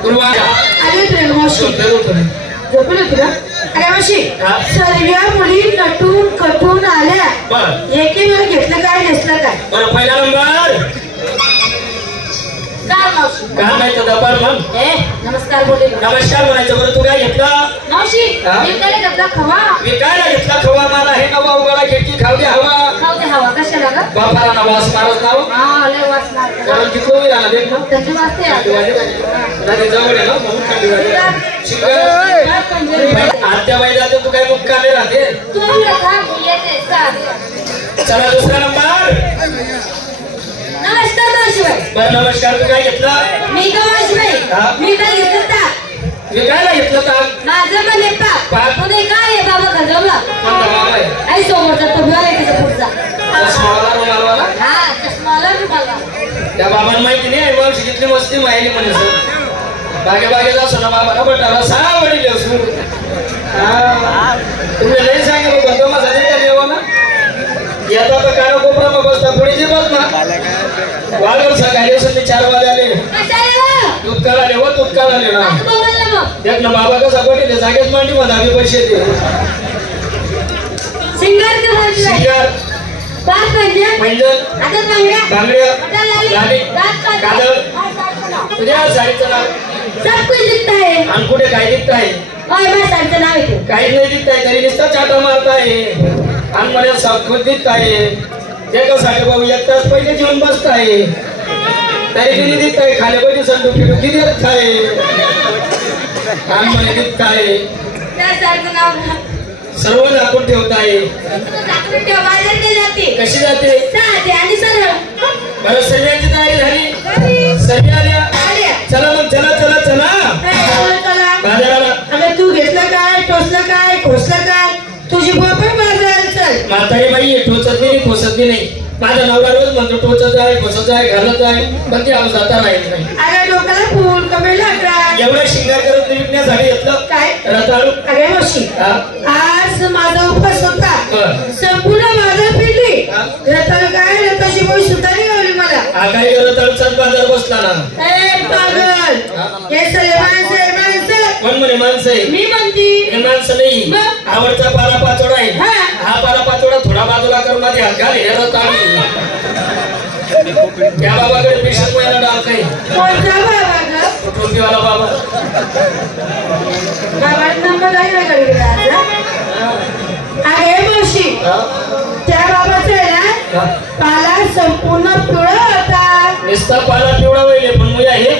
अरे प्रेम मावशी झोपली होती ना? अरे मावशी सर्व मुली नटून कटून आल्या एके वेळ घेतलं काय नेसलं काय? बरं पहिला नंबर काय माहिती दबार मग नमस्कार बोले नमस्कार म्हणायचं. बरं तू काय घेतलं मावशी? विकायला घेतला खवा. विकायला घेतला खवा मला हे नवा उघडा खिडकी खाऊ दे हवा. खाऊ दे हवा कशाला ग? बापाला ना वास मारत नाव लय वास मारत. कारण किती वेळ आला देख ना त्यांची वाजते जवळ आहे ना म्हणून खाली आत्या बाई जाते तू काय मुक्कामी राहते. चला दुसरा नंबर. नमस्कार मावशीबाई. बरं नमस्कार. तू काय घेतलं? मी का मावशीबाई मी काय घेतलं ताक. विकायला घेतलं का? माझं पण एक पाक. पुढे काय आहे बाबा गजवला आई समोरचा तो बघ आहे त्याचा पुढचा चष्मावाला रुमालवाला. हा चष्मावाला रुमालवाला. त्या बाबांना माहिती नाही आई मावशी किती मस्ती माहिली म्हणे सर बागे बागे जासो ना बाबा बटाला सहा वडील असू तुम्ही नाही सांगितलं बघतो माझा जेव्हा ना येता तर काळा कोपरा मग बसता पुढे जे बस ना वाढव सकाळी संधी 4 वाजे आले दूध काढाले व दूध काढाले ना देख ना बाबा कसा पटेल जागेच मांडी म्हणा आम्ही पैसे दे सिंगर पैंजण बांगड्या काजळ तुझ्या साडीचं नाव सब कुछ दिखता है. आणि कुठे काय दिखत आहे? साडीचं नाव येते काहीच नाही दिखत आहे तरी नुसतं चाटा मारताय आणि मला सब कुछ दिखत आहे. त्याच्यासाठी भाऊ एक तास पहिले जेवण बसत आहे तरी किती दिखत आहे खाली बजी संडुकी डुकी दिखत आहे आणि मला दिखत आहे. त्या साडीचं नाव सर्व झाकून ठेवत आहे. कशी जाते? आणि सरळ. बरं सर्वांची तयारी झाली. सर्व आल्या. चला मग चला चला चला बाजाराला. अगं तू घेतलं काय टोचलं काय खोसलं काय तुझी बाप बाजाराला चल. म्हातारी बाई टोचत नाही खोसत नाही. माझा नवरा रोज म्हणतो टोचत आहे खोसत आहे घालत आहे पण ती जाता राहत नाही. अगं डोक्याला फुल कमेला एवढं शिंगार करत विकण्यासाठी घेतलं काय रताळू. अरे मावशी आज माझा उपवास होता संपूर्ण बाजार फिरली रताळू काय रताची बोई सुद्धा नाही गावली मला. काही रताळूचाच बाजार बसला ना. ए पागल हे सगळे माणसं कोण म्हणे माणसं आहे? मी म्हणती हे माणसं नाही आवडता पाला पाचोडा आहे. हा पाला पाचोडा थोडा बाजूला करून माझे हात घाल हे रताळू. त्या बाबाकडे पेशंट व्हायला डाल काही कोणता बाबा ग? टोपीवाला बाबा. बाबाचा नंबर आहे ना कडे. अरे मावशी त्या बाबाचा आहे ना पाला संपूर्ण पिवळा होता. नुसता पाला पिवळा वहिले पण मुया हे